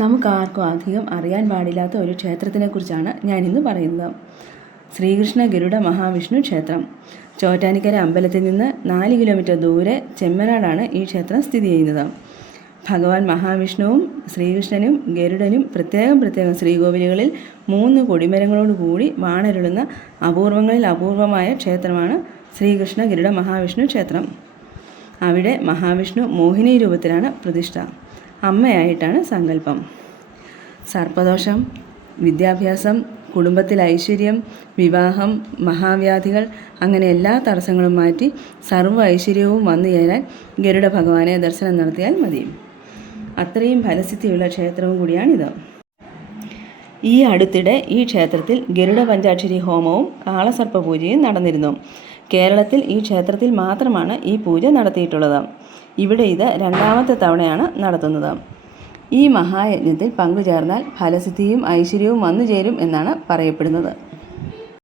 നമുക്കാർക്കും അധികം അറിയാൻ പാടില്ലാത്ത ഒരു ക്ഷേത്രത്തിനെക്കുറിച്ചാണ് ഞാനിന്ന് പറയുന്നത്. ശ്രീകൃഷ്ണ ഗരുഡ മഹാവിഷ്ണു ക്ഷേത്രം. ചോറ്റാനിക്കര അമ്പലത്തിൽ നിന്ന് 4 കിലോമീറ്റർ ദൂരെ ചെമ്മനാടാണ് ഈ ക്ഷേത്രം സ്ഥിതി ചെയ്യുന്നത്. ഭഗവാൻ മഹാവിഷ്ണുവും ശ്രീകൃഷ്ണനും ഗരുഡനും പ്രത്യേകം ശ്രീകോവിലുകളിൽ 3 കൊടിമരങ്ങളോടുകൂടി വാണരുളുന്ന അപൂർവങ്ങളിൽ അപൂർവമായ ക്ഷേത്രമാണ് ശ്രീകൃഷ്ണ ഗരുഡ മഹാവിഷ്ണു ക്ഷേത്രം. അവിടെ മഹാവിഷ്ണു മോഹിനി രൂപത്തിലാണ് പ്രതിഷ്ഠ. അമ്മയായിട്ടാണ് സങ്കല്പം. സർപ്പദോഷം, വിദ്യാഭ്യാസം, കുടുംബത്തിൽ ഐശ്വര്യം, വിവാഹം, മഹാവ്യാധികൾ അങ്ങനെ എല്ലാ തടസ്സങ്ങളും മാറ്റി സർവ്വ ഐശ്വര്യവും വന്നു ചേരാൻ ഗരുഡ ഭഗവാനെ ദർശനം നടത്തിയാൽ മതി. അത്രയും ഫലസിദ്ധിയുള്ള ക്ഷേത്രവും കൂടിയാണിത്. ഈ അടുത്തിടെ ഈ ക്ഷേത്രത്തിൽ ഗരുഡ പഞ്ചാക്ഷരി ഹോമവും കാളസർപ്പ പൂജയും നടന്നിരുന്നു. കേരളത്തിൽ ഈ ക്ഷേത്രത്തിൽ മാത്രമാണ് ഈ പൂജ നടത്തിയിട്ടുള്ളത്. ഇവിടെ ഇത് 2ാമത്തെ തവണയാണ് നടത്തുന്നത്. ഈ മഹായജ്ഞത്തിൽ പങ്കുചേർന്നാൽ ഫലസിദ്ധിയും ഐശ്വര്യവും വന്നു ചേരും എന്നാണ് പറയപ്പെടുന്നത്.